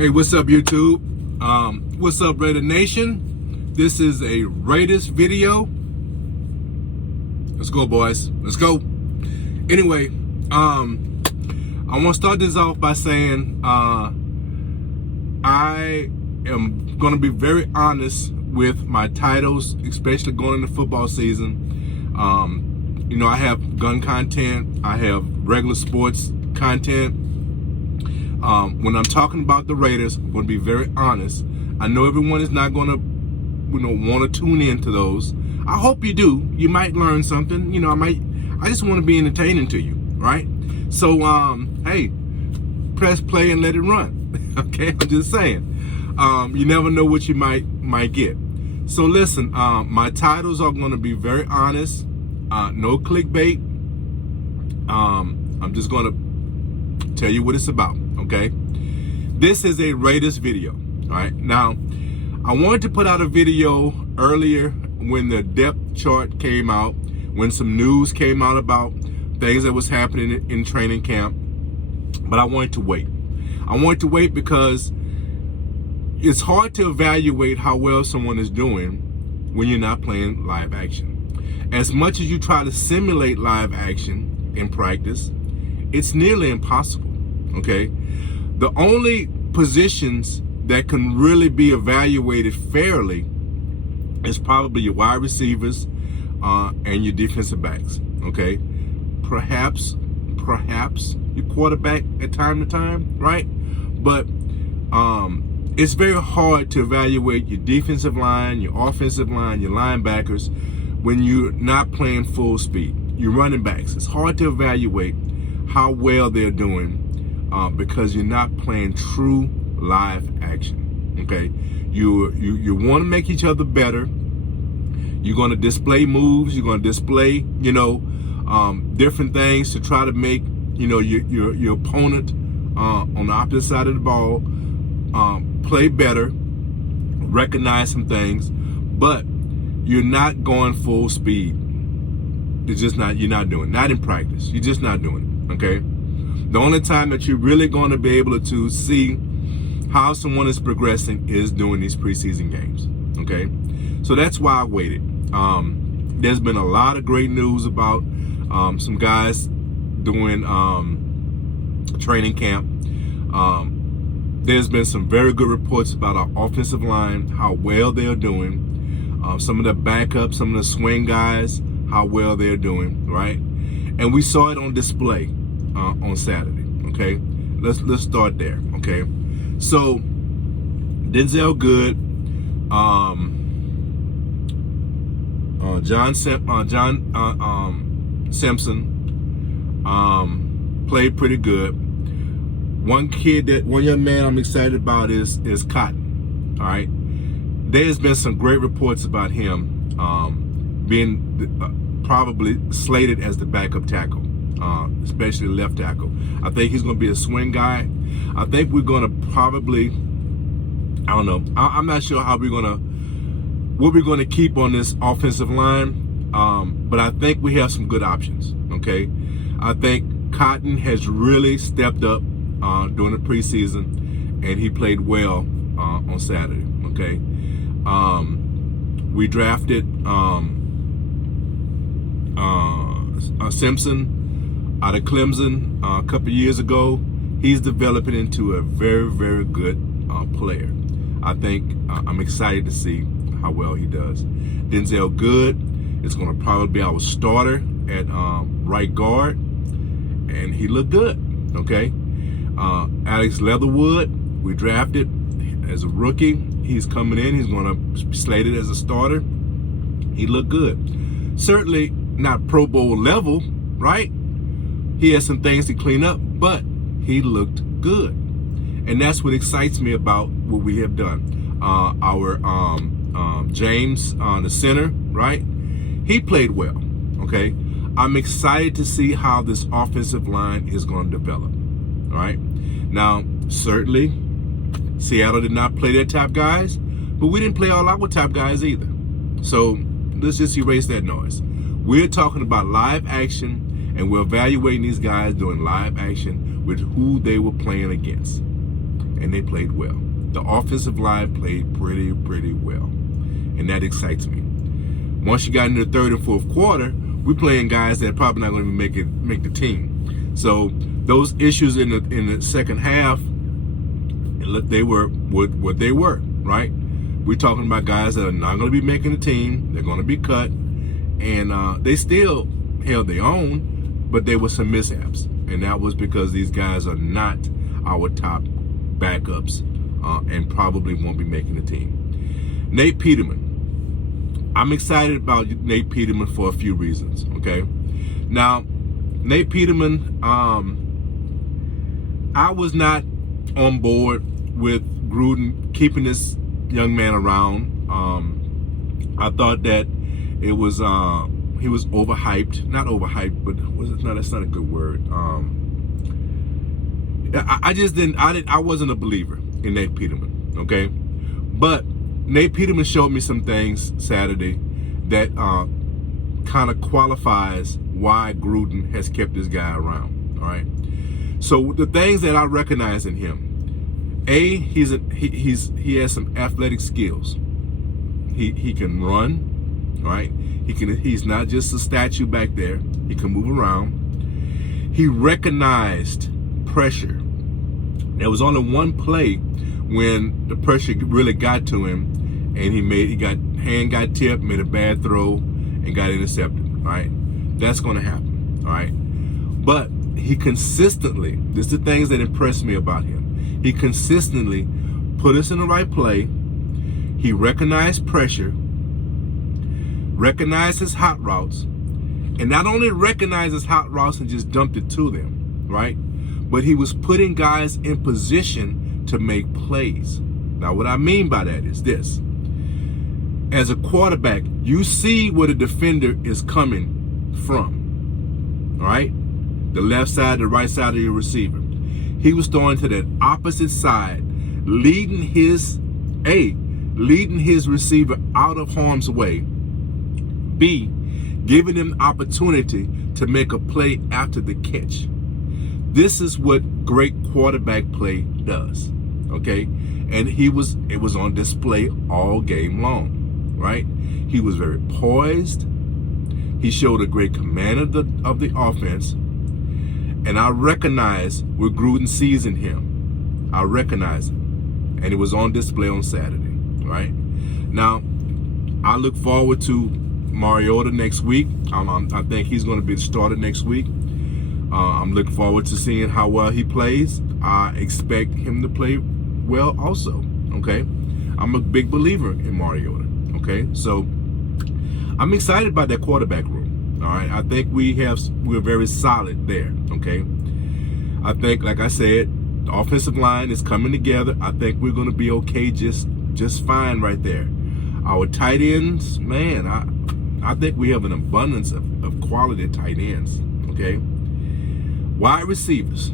Hey, what's up, YouTube? What's up, Raider Nation? This is a Raiders video. Let's go, boys. Let's go. Anyway, I want to start this off by saying I am going to be very honest with my titles, especially going into football season. I have gun content. I have regular sports content. When I'm talking about the Raiders, I'm going to be very honest. I know everyone is not going to, want to tune into those. I hope you do. You might learn something. I just want to be entertaining to you, right? So, hey, press play and let it run. Okay, I'm just saying. You never know what you might get. So listen, my titles are going to be very honest. No clickbait. I'm just going to tell you what it's about. Okay, this is a Raiders video. All right, now I wanted to put out a video earlier when the depth chart came out, when some news came out about things that was happening in training camp, but I wanted to wait. I wanted to wait because it's hard to evaluate how well someone is doing when you're not playing live action. As much as you try to simulate live action in practice, it's nearly impossible. Okay, the only positions that can really be evaluated fairly is probably your wide receivers and your defensive backs. Okay, perhaps your quarterback at time to time, right? But it's very hard to evaluate your defensive line, your offensive line, your linebackers when you're not playing full speed. Your running backs, it's hard to evaluate how well they're doing because you're not playing true live action. Okay, you want to make each other better. You're going to display moves. You're going to display, different things to try to make, your opponent on the opposite side of the ball play better, recognize some things, but you're not going full speed. It's just not, you're not doing it. Not in practice. You're just not doing it. Okay. The only time that you're really going to be able to see how someone is progressing is during these preseason games. Okay, so that's why I waited. There's been a lot of great news about some guys doing training camp. There's been some very good reports about our offensive line, how well they're doing. Some of the backups, some of the swing guys, how well they're doing, right? And we saw it on display on Saturday. Okay, let's start there. Okay, so Denzel Good, John Simpson played pretty good. One young man I'm excited about is Cotton. All right, there's been some great reports about him being probably slated as the backup tackle. Especially left tackle. I think he's going to be a swing guy. I think we're going to probably, I don't know. I'm not sure what we're going to keep on this offensive line. But I think we have some good options. Okay. I think Cotton has really stepped up during the preseason, and he played well on Saturday. Okay. We drafted Simpson out of Clemson a couple years ago. He's developing into a very, very good player. I think I'm excited to see how well he does. Denzel Good is going to probably be our starter at right guard, and he looked good. Okay, Alex Leatherwood, we drafted as a rookie. He's coming in. He's going to be slated as a starter. He looked good. Certainly not Pro Bowl level, right? He has some things to clean up, but he looked good. And that's what excites me about what we have done. Our James, the center, right? He played well, okay? I'm excited to see how this offensive line is going to develop, all right? Now, certainly, Seattle did not play their top guys, but we didn't play all our top guys either. So let's just erase that noise. We're talking about live action, and we're evaluating these guys doing live action with who they were playing against. and they played well. The offensive line played pretty well, and that excites me. Once you got into the third and fourth quarter, we're playing guys that are probably not going to make the team. So those issues in the second half, they were what they were, right? We're talking about guys that are not going to be making the team. They're going to be cut, and they still held their own, but there were some mishaps, and that was because these guys are not our top backups, and probably won't be making the team. Nate Peterman. I'm excited about Nate Peterman for a few reasons, okay? Now, Nate Peterman, I was not on board with Gruden keeping this young man around. I thought that it was he was overhyped. Not overhyped, but that's not a good word. I wasn't a believer in Nate Peterman, okay? But Nate Peterman showed me some things Saturday that kind of qualifies why Gruden has kept this guy around, all right? So the things that I recognize in him, he has some athletic skills. He can run, right? He's not just a statue back there. He can move around. He recognized pressure. There was only one play when the pressure really got to him, and hand got tipped, made a bad throw, and got intercepted. All right, that's going to happen. All right, but he consistently, this is the things that impressed me about him. He consistently put us in the right play. He recognized pressure, recognized his hot routes, and not only recognized his hot routes and just dumped it to them, right? But he was putting guys in position to make plays. Now, what I mean by that is this. As a quarterback, you see where the defender is coming from, all right? The left side, the right side of your receiver. He was throwing to that opposite side, leading his receiver out of harm's way. B, giving him opportunity to make a play after the catch. This is what great quarterback play does, okay? And it was on display all game long, right? He was very poised. He showed a great command of the offense. And I recognize where Gruden sees in him. I recognize it. And it was on display on Saturday, right? Now, I look forward to Mariota next week. I think he's going to be the starter next week. I'm looking forward to seeing how well he plays. I expect him to play well also, okay? I'm a big believer in Mariota, okay? So I'm excited about that quarterback room. All right, I think we're very solid there, okay? I think, like I said, the offensive line is coming together. I think we're going to be okay, just fine right there. Our tight ends, man, I think we have an abundance of quality tight ends, okay? Wide receivers.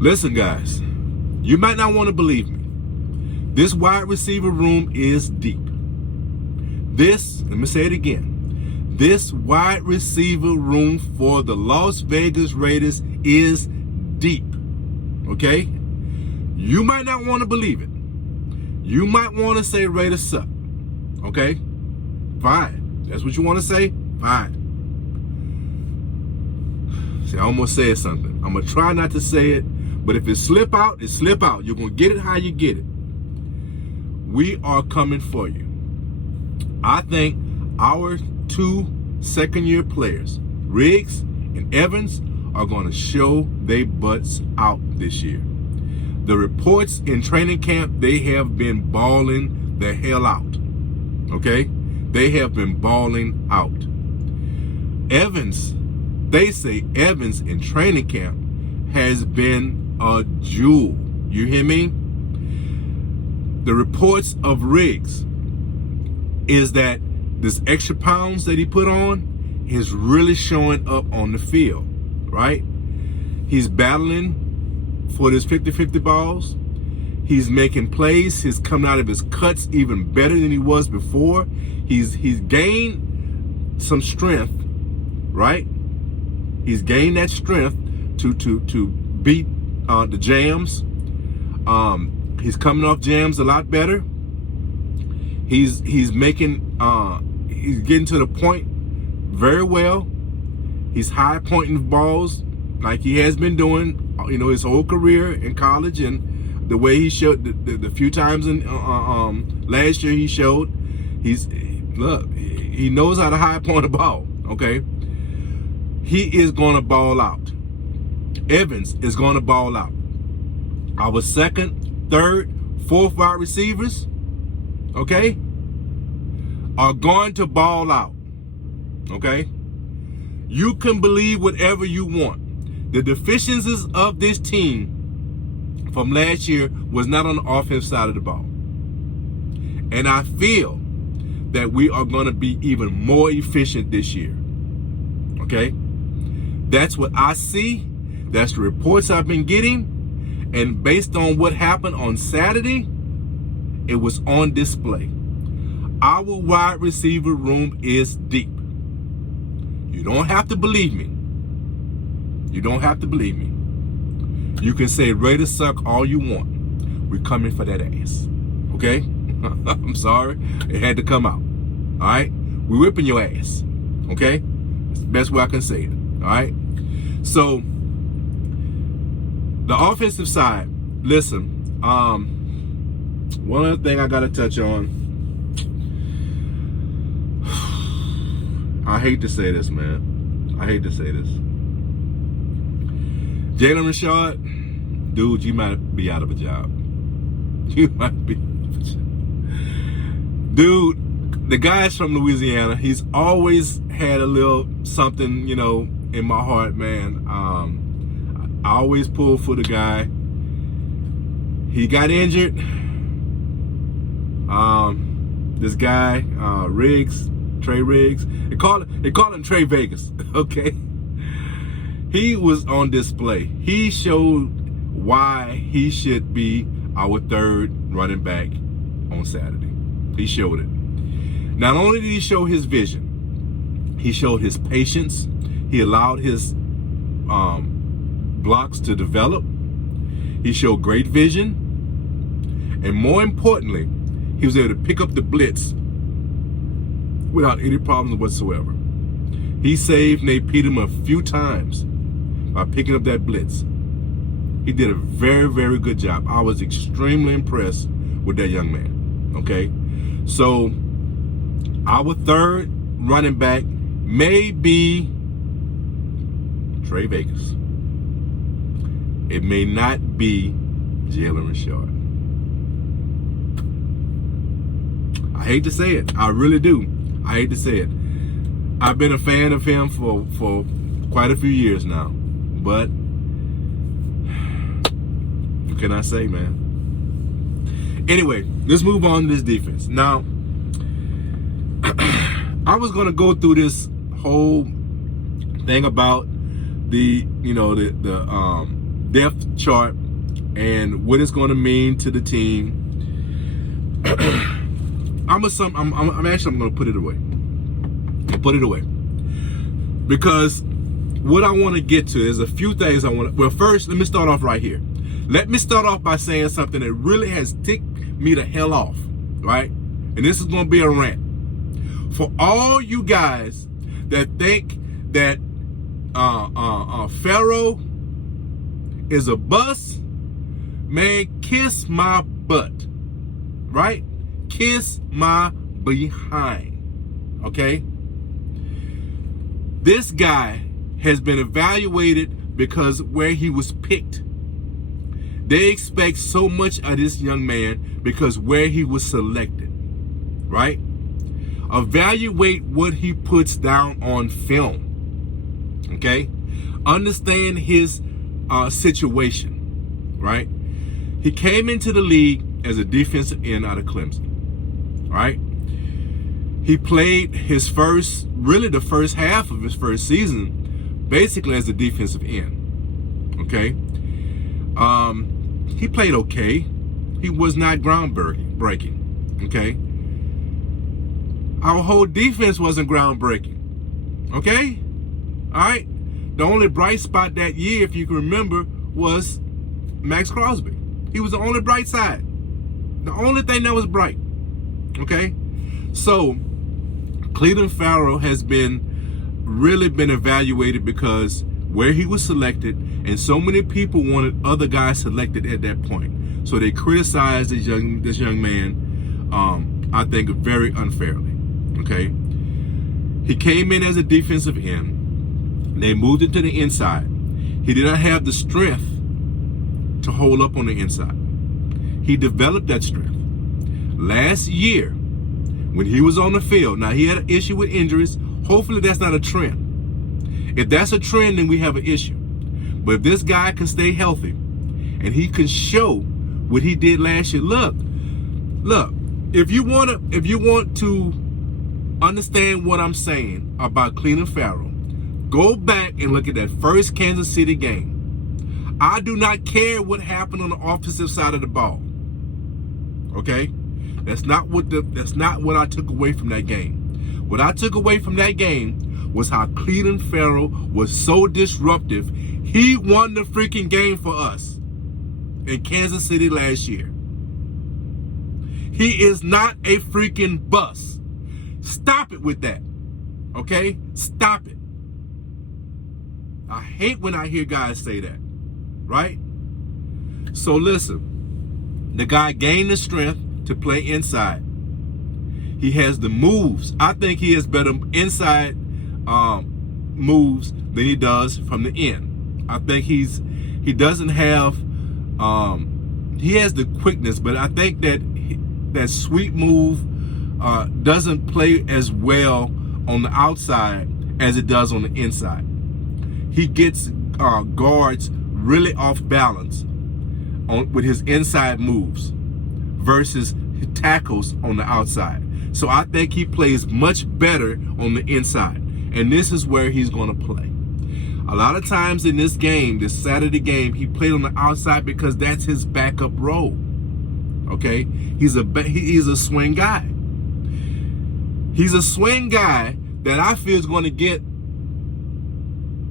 Listen, guys, you might not want to believe me. This wide receiver room is deep. Let me say it again. This wide receiver room for the Las Vegas Raiders is deep. Okay? You might not want to believe it. You might want to say Raiders suck. Okay? Fine. That's what you want to say? Fine. See, I almost said something. I'm going to try not to say it, but if it slip out, it slip out. You're going to get it how you get it. We are coming for you. I think our two second-year players, Riggs and Evans, are going to show their butts out this year. The reports in training camp, they have been balling the hell out. Okay? They have been balling out. Evans, they say Evans in training camp has been a jewel. You hear me? The reports of Riggs is that this extra pounds that he put on is really showing up on the field, right? He's battling for his 50-50 balls. He's making plays. He's coming out of his cuts even better than he was before. He's gained some strength, right? He's gained that strength to beat the jams. He's coming off jams a lot better. He's making he's getting to the point very well. He's high pointing balls like he has been doing, his whole career in college, and the way he showed the few times in last year he showed. He knows how to high point a ball. Okay, he is going to ball out. Evans is going to ball out. Our second, third, fourth wide receivers, okay, are going to ball out. Okay, you can believe whatever you want. The deficiencies of this team from last year was not on the offensive side of the ball. And I feel that we are going to be even more efficient this year. Okay? That's what I see. That's the reports I've been getting. And based on what happened on Saturday, it was on display. Our wide receiver room is deep. You don't have to believe me. You don't have to believe me. You can say Raiders suck all you want. We're coming for that ass. Okay? I'm sorry. It had to come out. All right? We're whipping your ass. Okay? That's the best way I can say it. All right? So, the offensive side, listen, one other thing I got to touch on. I hate to say this, man. I hate to say this. Jalen Richard, dude, you might be out of a job. You might be. Dude, the guy's from Louisiana. He's always had a little something, in my heart, man. I always pull for the guy. He got injured. This guy, Trey Riggs. They call him Trey Vegas. Okay. He was on display. He showed why he should be our third running back on Saturday. He showed it. Not only did he show his vision, he showed his patience. He allowed his blocks to develop. He showed great vision. And more importantly, he was able to pick up the blitz without any problems whatsoever. He saved Nate Peterman a few times by picking up that blitz. He did a very, very good job. I was extremely impressed with that young man. Okay? So, our third running back may be Trey Vegas. It may not be Jalen Richard. I hate to say it. I really do. I hate to say it. I've been a fan of him for quite a few years now. But what can I say, man? Anyway, let's move on to this defense. Now, I was going to go through this whole thing about the depth chart and what it's going to mean to the team. I'm going to put it away. I'll put it away. Because what I want to get to is a few things I want to... Well, first, let me start off right here. Let me start off by saying something that really has ticked me the hell off, right? And this is going to be a rant. For all you guys that think that Pharaoh is a bust, man, kiss my butt, right? Kiss my behind, okay? This guy has been evaluated because where he was picked. They expect so much of this young man because where he was selected, right? Evaluate what he puts down on film, okay? Understand his situation, right? He came into the league as a defensive end out of Clemson, right? He played the first half of his first season basically as a defensive end, okay? He played okay. He was not groundbreaking, okay? Our whole defense wasn't groundbreaking, okay? All right? The only bright spot that year, if you can remember, was Max Crosby. He was the only bright side. The only thing that was bright. Okay? So, Clelin Ferrell has really been evaluated because where he was selected, and so many people wanted other guys selected at that point. So they criticized this young man, I think, very unfairly. Okay? He came in as a defensive end. They moved him to the inside. He did not have the strength to hold up on the inside. He developed that strength. Last year, when he was on the field, now he had an issue with injuries. Hopefully that's not a trend. If that's a trend, then we have an issue. But if this guy can stay healthy and he can show what he did last year, look, if you want to understand what I'm saying about Clelin Ferrell, go back and look at that first Kansas City game. I do not care what happened on the offensive side of the ball. Okay? That's not what I took away from that game. What I took away from that game was how Clelin Ferrell was so disruptive. He won the freaking game for us in Kansas City last year. He is not a freaking bust. Stop it with that. Okay? Stop it. I hate when I hear guys say that. Right? So listen, the guy gained the strength to play inside. He has the moves. I think he has better inside moves than he does from the end. I think he doesn't have he has the quickness, but I think that sweet move doesn't play as well on the outside as it does on the inside. He gets guards really off balance with his inside moves versus tackles on the outside. So I think he plays much better on the inside. And this is where he's going to play. A lot of times in this game, this Saturday game, he played on the outside because that's his backup role. Okay? He's a swing guy. He's a swing guy that I feel is going to get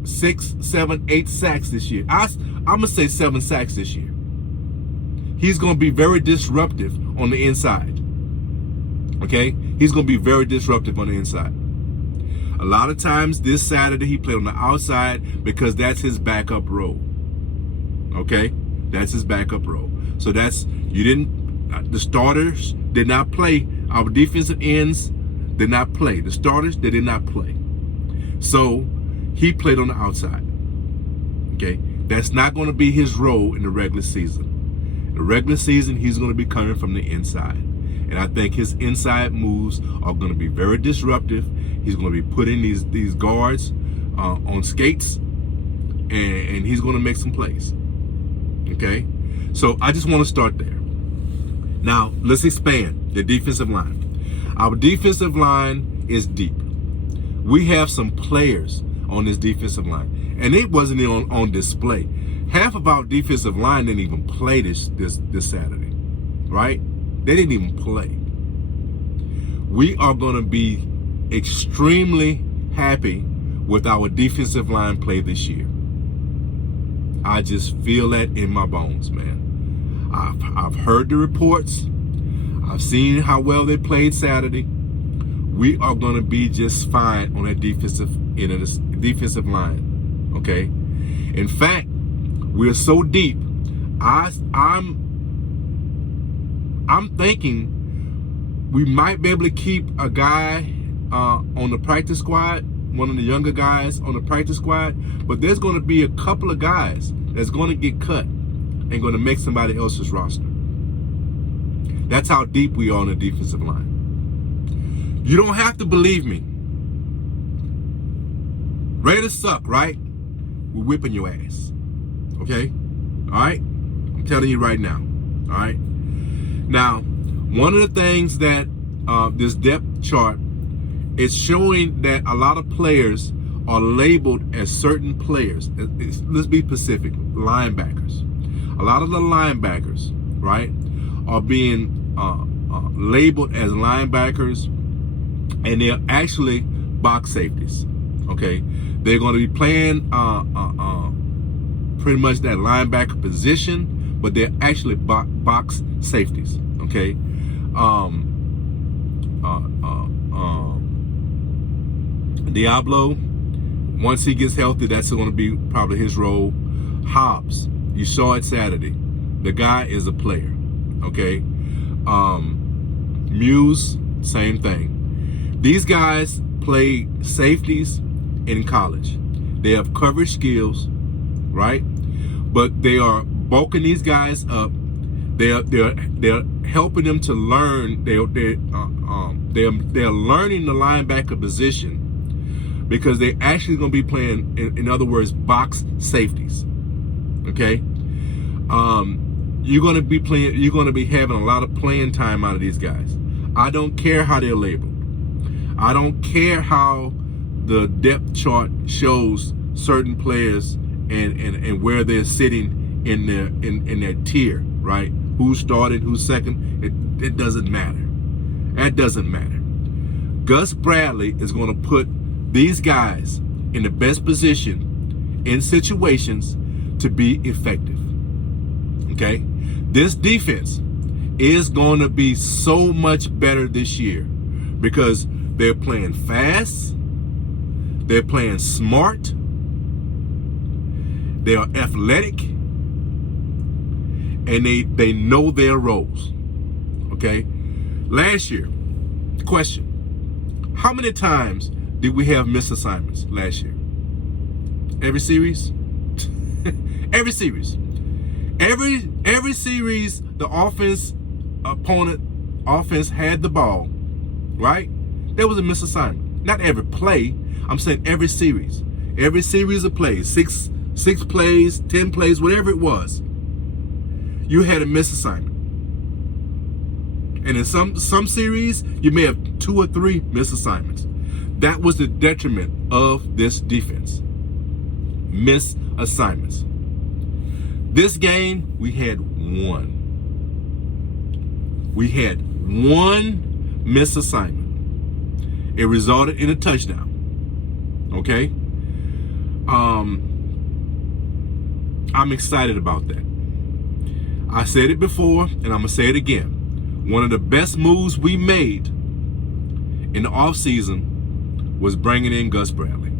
6, 7, 8 sacks this year. I'm going to say 7 sacks this year. He's going to be very disruptive on the inside. Okay? He's going to be very disruptive on the inside. A lot of times this Saturday he played on the outside because that's his backup role. Okay? That's his backup role. So the starters did not play. Our defensive ends did not play. The starters, they did not play. So he played on the outside. Okay? That's not going to be his role in the regular season. In the regular season, he's going to be coming from the inside. And I think his inside moves are going to be very disruptive. He's going to be putting these guards on skates, and he's going to make some plays. Okay? So I just want to start there. Now, let's expand the defensive line. Our defensive line is deep. We have some players on this defensive line, and it wasn't even on display. Half of our defensive line didn't even play this Saturday, right? They didn't even play. We are going to be extremely happy with our defensive line play this year. I just feel that in my bones, man. I've heard the reports. I've seen how well they played Saturday. We are going to be just fine on that defensive line, okay? In fact, we're so deep. I'm thinking we might be able to keep a guy on the practice squad, one of the younger guys on the practice squad, but there's going to be a couple of guys that's going to get cut and going to make somebody else's roster. That's how deep we are on the defensive line. You don't have to believe me. Raiders suck, right? We're whipping your ass. Okay? All right? I'm telling you right now. All right? Now, one of the things that this depth chart is showing that a lot of players are labeled as certain players. Let's be specific. Linebackers. A lot of the linebackers, right, are being labeled as linebackers, and they're actually box safeties. Okay? They're going to be playing pretty much that linebacker position, but they're actually box safeties. Okay. Diablo, once he gets healthy, that's going to be probably his role. Hobbs, you saw it Saturday. The guy is a player. Okay. Muse, same thing. These guys play safeties in college. They have coverage skills, right? But they are bulking these guys up. They're helping them to learn. They're learning the linebacker position because they're actually going to be playing, in other words, box safeties. Okay. You're going to be playing. You're going to be having a lot of playing time out of these guys. I don't care how they're labeled. I don't care how the depth chart shows certain players and where they're sitting in their tier, right? Who started, who's second? It doesn't matter. That doesn't matter. Gus Bradley is going to put these guys in the best position in situations to be effective. Okay? This defense is going to be so much better this year because they're playing fast, they're playing smart, they are athletic, and they know their roles. Okay? Last year, question, how many times did we have missed assignments last year? Every series? Every series. Every series the opponent offense had the ball, right? There was a missed assignment. Not every play. I'm saying every series. Every series of plays, six plays, 10 plays, whatever it was, you had a missed assignment. And in some series, you may have 2 or 3 missed assignments. That was the detriment of this defense. Missed assignments. This game, we had 1. We had 1 missed assignment. It resulted in a touchdown. Okay? I'm excited about that. I said it before, and I'm going to say it again. One of the best moves we made in the offseason was bringing in Gus Bradley.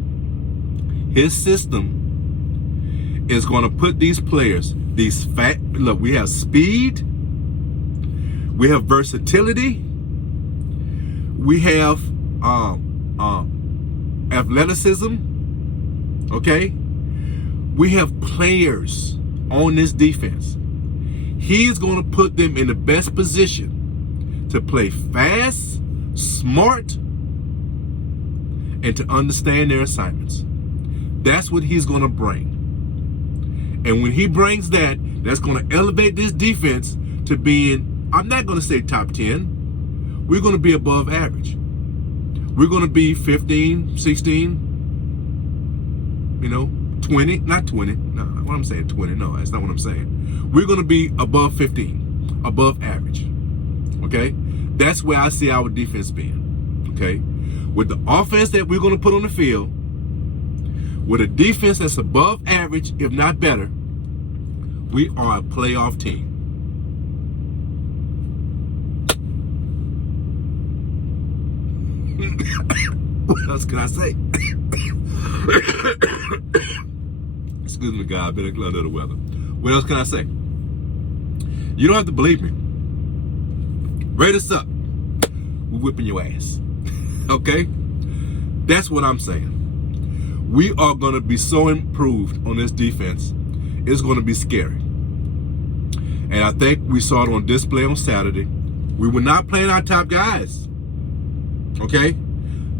His system is going to put these players, look, we have speed, we have versatility, we have athleticism, okay? We have players on this defense. He's going to put them in the best position to play fast, smart, and to understand their assignments. That's what he's going to bring. And when he brings that, that's going to elevate this defense to being, I'm not going to say top 10. We're going to be above average. We're going to be 15, 16, 20, not 20. No, what I'm saying, 20. No, that's not what I'm saying. We're going to be above 15, above average. Okay? That's where I see our defense being. Okay? With the offense that we're going to put on the field, with a defense that's above average, if not better, we are a playoff team. What else can I say? Excuse me, God, I've been under the weather. What else can I say? You don't have to believe me. Rate us up. We're whipping your ass. Okay? That's what I'm saying. We are going to be so improved on this defense. It's going to be scary. And I think we saw it on display on Saturday. We were not playing our top guys. Okay?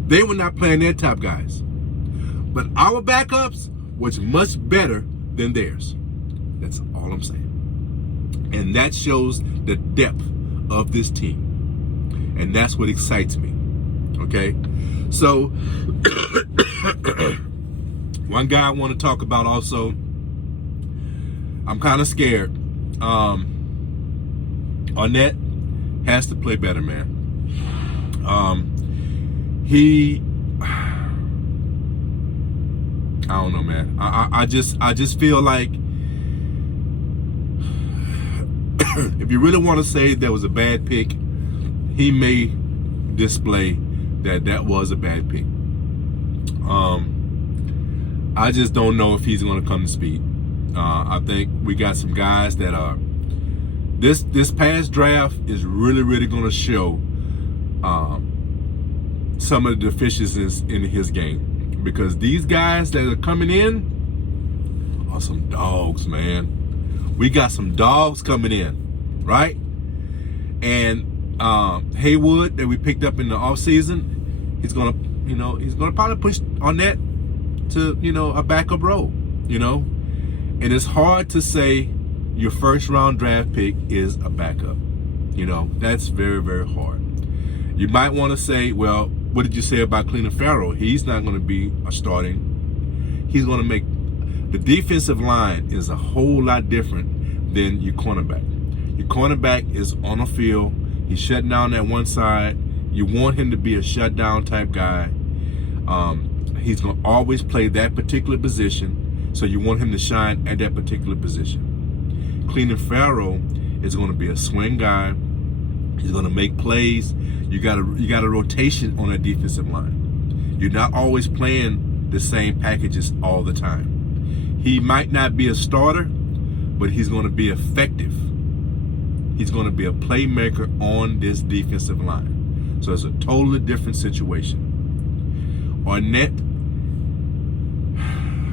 They were not playing their top guys. But our backups was much better than theirs. That's all I'm saying. And that shows the depth of this team. And that's what excites me. Okay? So, one guy I want to talk about also, I'm kind of scared. Arnett has to play better, man. I don't know, man. I just feel like if you really want to say there was a bad pick, he may display that was a bad pick. I just don't know if he's going to come to speed. I think we got some guys that are. This past draft is really going to show some of the deficiencies in his game, because these guys that are coming in are some dogs, man. We got some dogs coming in, right? And Haywood that we picked up in the offseason, he's gonna probably push on that to a backup role, and it's hard to say your first round draft pick is a backup. That's very hard. You might want to say, well, what did you say about Clelin Ferrell? He's not going to be a starting. He's going to make the defensive line is a whole lot different than your cornerback. Your cornerback is on the field. He's shutting down that one side. You want him to be a shutdown type guy. He's going to always play that particular position, so you want him to shine at that particular position. Clelin Ferrell is going to be a swing guy. He's going to make plays. You got a rotation on that defensive line. You're not always playing the same packages all the time. He might not be a starter, but he's going to be effective. He's going to be a playmaker on this defensive line. So it's a totally different situation. Arnett,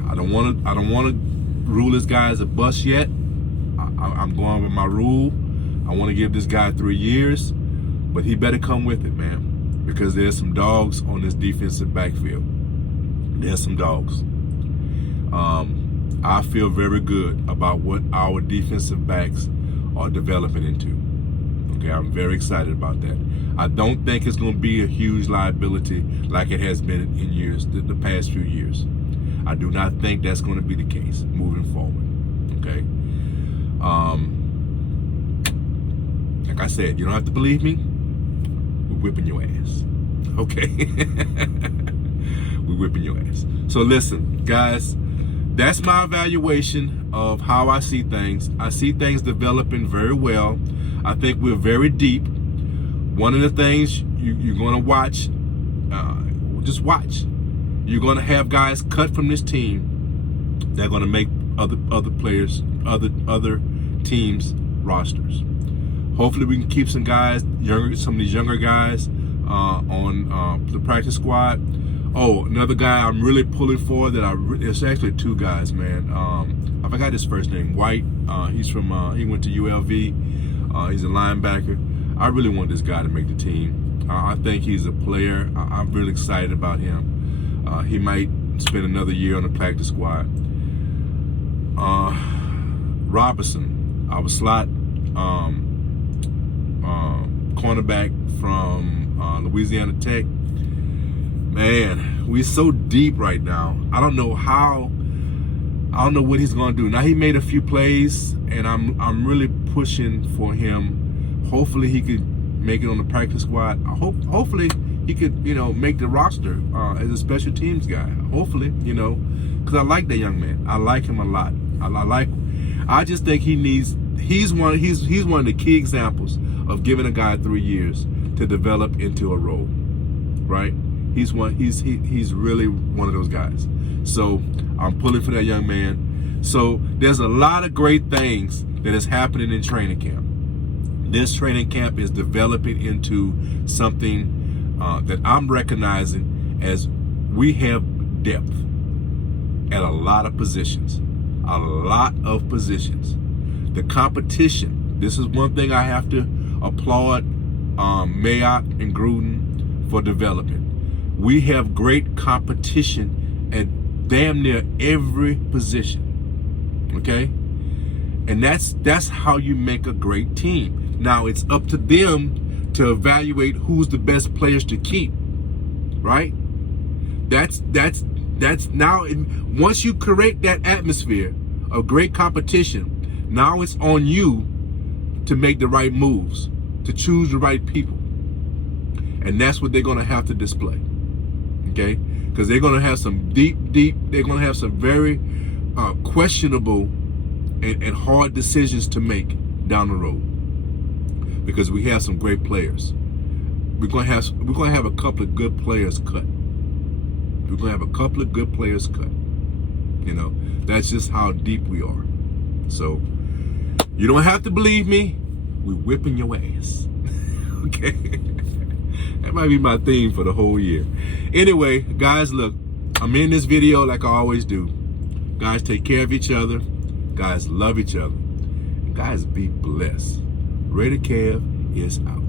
I don't want to rule this guy as a bust yet. I'm going with my rule. I want to give this guy 3 years, but he better come with it, man, because there's some dogs on this defensive backfield. There's some dogs. I feel very good about what our defensive backs are developing into. Okay, I'm very excited about that. I don't think it's going to be a huge liability like it has been in years, the past few years. I do not think that's going to be the case moving forward. Okay. Like I said, you don't have to believe me. We're whipping your ass. Okay. We're whipping your ass. So listen, guys, that's my evaluation of how I see things. I see things developing very well. I think we're very deep. One of the things you're going to watch, just watch. You're going to have guys cut from this team that are going to make other players, other teams' rosters. Hopefully we can keep some of these younger guys on the practice squad. Oh, another guy I'm really pulling for it's actually two guys, man. I forgot his first name. White. He went to ULV. He's a linebacker. I really want this guy to make the team. I think he's a player. I'm really excited about him. He might spend another year on the practice squad. Robertson, our slot cornerback from Louisiana Tech. Man, we're so deep right now. I don't know what he's gonna do. Now he made a few plays, and I'm really pushing for him. Hopefully he could make it on the practice squad. Hopefully he could, make the roster as a special teams guy. Hopefully, because I like that young man. I like him a lot. I just think he's one of the key examples of giving a guy 3 years to develop into a role, right? He's really one of those guys. So I'm pulling for that young man. So there's a lot of great things that is happening in training camp. This training camp is developing into something that I'm recognizing as we have depth at a lot of positions. The competition. This is one thing I have to applaud Mayock and Gruden for developing. We have great competition at damn near every position. Okay? And that's how you make a great team. Now it's up to them to evaluate who's the best players to keep. Right? That's now, once you create that atmosphere of great competition, now it's on you to make the right moves, to choose the right people. And that's what they're going to have to display. Okay? Because they're going to have some they're going to have some very questionable and hard decisions to make down the road, because we have some great players. We're gonna have a couple of good players cut. We're gonna have a couple of good players cut. You know, that's just how deep we are. So you don't have to believe me. We're whipping your ass. Okay, that might be my theme for the whole year. Anyway, guys, look, I'm in this video like I always do. Guys, take care of each other. Guys, love each other. And guys, be blessed. Raider Kev is out.